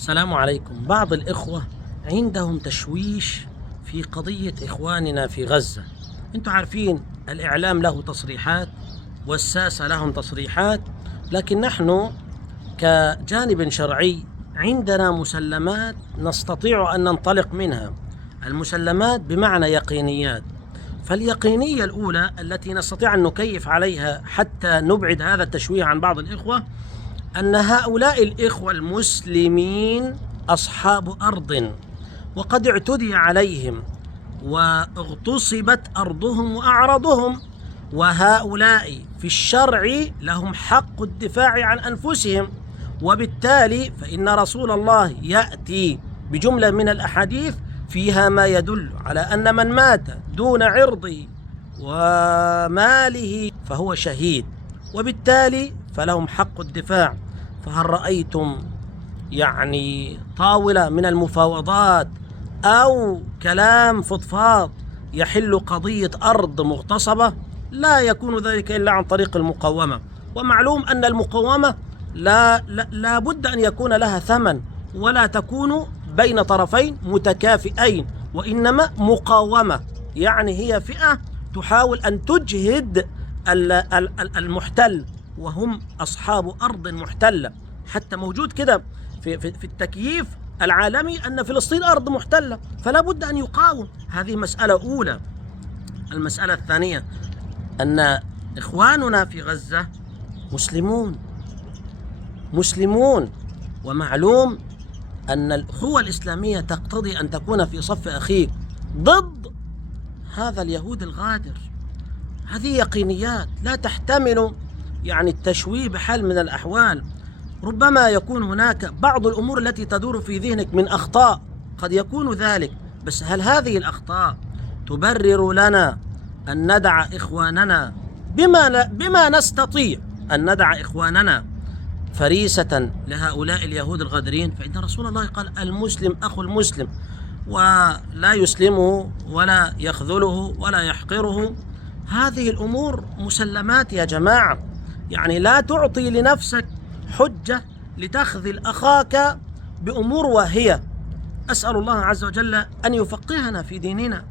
السلام عليكم. بعض الإخوة عندهم تشويش في قضية إخواننا في غزة. أنتم عارفين الإعلام له تصريحات والساسة لهم تصريحات، لكن نحن كجانب شرعي عندنا مسلمات نستطيع أن ننطلق منها. المسلمات بمعنى يقينيات. فاليقينية الأولى التي نستطيع أن نكيف عليها حتى نبعد هذا التشويه عن بعض الإخوة، أن هؤلاء الإخوة المسلمين أصحاب أرض، وقد اعتدي عليهم واغتصبت أرضهم وأعراضهم، وهؤلاء في الشرع لهم حق الدفاع عن أنفسهم. وبالتالي فإن رسول الله يأتي بجملة من الأحاديث فيها ما يدل على أن من مات دون عرضه وماله فهو شهيد، وبالتالي فلهم حق الدفاع. فهل رأيتم طاولة من المفاوضات أو كلام فضفاض يحل قضية أرض مغتصبة؟ لا يكون ذلك إلا عن طريق المقاومة. ومعلوم أن المقاومة لا بد أن يكون لها ثمن، ولا تكون بين طرفين متكافئين، وإنما مقاومة، يعني هي فئة تحاول أن تجهد المحتل، وهم أصحاب أرض محتلة. حتى موجود كده في التكييف العالمي أن فلسطين أرض محتلة، فلا بد أن يقاوم. هذه مسألة أولى. المسألة الثانية أن إخواننا في غزة مسلمون، ومعلوم أن الأخوة الإسلامية تقتضي أن تكون في صف أخيك ضد هذا اليهود الغادر. هذه يقينيات لا تحتمل التشويه بحال من الأحوال. ربما يكون هناك بعض الأمور التي تدور في ذهنك من أخطاء، قد يكون ذلك، بس هل هذه الأخطاء تبرر لنا أن ندع إخواننا بما نستطيع أن ندع إخواننا فريسة لهؤلاء اليهود الغادرين؟ فإن رسول الله قال: المسلم أخو المسلم، ولا يسلمه ولا يخذله ولا يحقره. هذه الأمور مسلمات يا جماعة. لا تعطي لنفسك حجة لتخذل أخاك بأمور واهية. أسأل الله عز وجل أن يفقهنا في ديننا.